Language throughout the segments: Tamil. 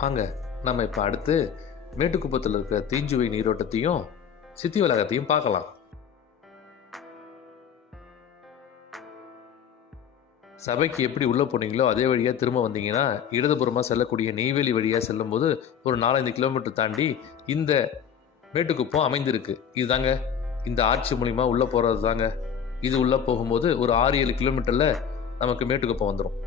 வாங்க, நம்ம இப்போ அடுத்து மேட்டுக்குப்பத்தில் இருக்கிற தீஞ்சுவை நீரோட்டத்தையும் சித்தி வளாகத்தையும் பார்க்கலாம். சபைக்கு எப்படி உள்ளே போனீங்களோ அதே வழியாக திரும்ப வந்தீங்கன்னா இடதுபுறமாக செல்லக்கூடிய நெய்வேலி வழியாக செல்லும்போது ஒரு 4-5 கிலோமீட்டர் தாண்டி இந்த மேட்டுக்குப்பம் அமைந்திருக்கு. இதுதாங்க இந்த ஆட்சி மூலிமா உள்ளே போகிறது தாங்க. இது உள்ளே போகும்போது ஒரு 6-7 கிலோமீட்டரில் நமக்கு மேட்டுக்குப்பம் வந்துடும்.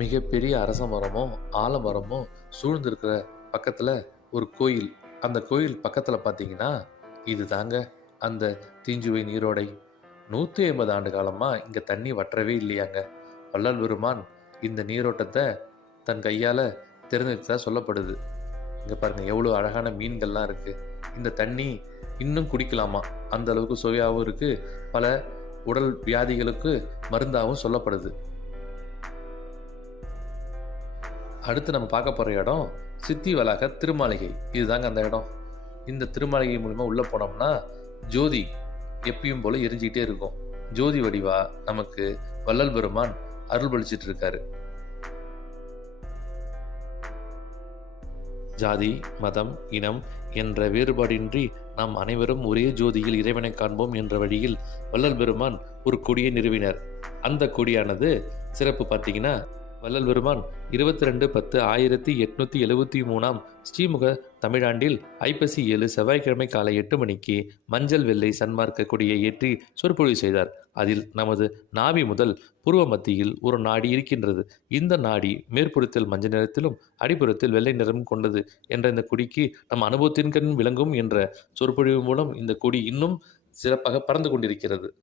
மிகப்பெரிய அரச மரமும் ஆலமரமும் சூழ்ந்திருக்கிற பக்கத்தில் ஒரு கோயில். அந்த கோயில் பக்கத்தில் பார்த்தீங்கன்னா இது தாங்க அந்த தீஞ்சுவை நீரோடை. 150 ஆண்டு காலமாக இங்கே தண்ணி வற்றவே இல்லையாங்க. வள்ளல் பெருமான் இந்த நீரோட்டத்தை தன் கையால் திறந்துதான் சொல்லப்படுது. இங்கே பாருங்கள் எவ்வளோ அழகான மீன்கள்லாம் இருக்குது. இந்த தண்ணி இன்னும் குடிக்கலாமா, அந்த அளவுக்கு சுவையாகவும் இருக்குது. பல உடல் வியாதிகளுக்கு மருந்தாகவும் சொல்லப்படுது. அடுத்து நம்ம பார்க்க போகிற இடம் சித்தி வளாக திருமாளிகை. இதுதாங்க அந்த இடம். இந்த திருமாளிகை மூலிமா உள்ளே போனோம்னா ஜோதி எப்பயும் போல எரிஞ்சிக்கிட்டே இருக்கும். ஜோதி வடிவா நமக்கு வள்ளல் பெருமான் அருள் பளிச்சிட்டு இருக்காரு. ஜாதி, மதம், இனம் என்ற வேறுபாடின்றி நாம் அனைவரும் ஒரே ஜோதியில் இறைவனை காண்போம் என்ற வழியில் வள்ளல் பெருமான் ஒரு கொடியை நிறுவினர். அந்த கொடியானது சிறப்பு பார்த்தீங்கன்னா, வள்ளல் பெருமான் 22/10/1873 ஸ்ரீமுக தமிழாண்டில் ஐப்பசி 7 செவ்வாய்க்கிழமை காலை 8 மணிக்கு மஞ்சள் வெள்ளை சன்மார்க்க கொடியை ஏற்றி சொற்பொழிவு செய்தார். அதில் நமது நாவி முதல் புருவ மத்தியில் ஒரு நாடி இருக்கின்றது. இந்த நாடி மேற்புறத்தில் மஞ்சள் நிறத்திலும் அடிப்புறத்தில் வெள்ளை நிறம் கொண்டது என்ற இந்த கொடிக்கு நம் அனுபவத்தின்கண் விளங்கும் என்ற சொற்பொழிவு மூலம் இந்த கொடி இன்னும் சிறப்பாக பறந்து கொண்டிருக்கிறது.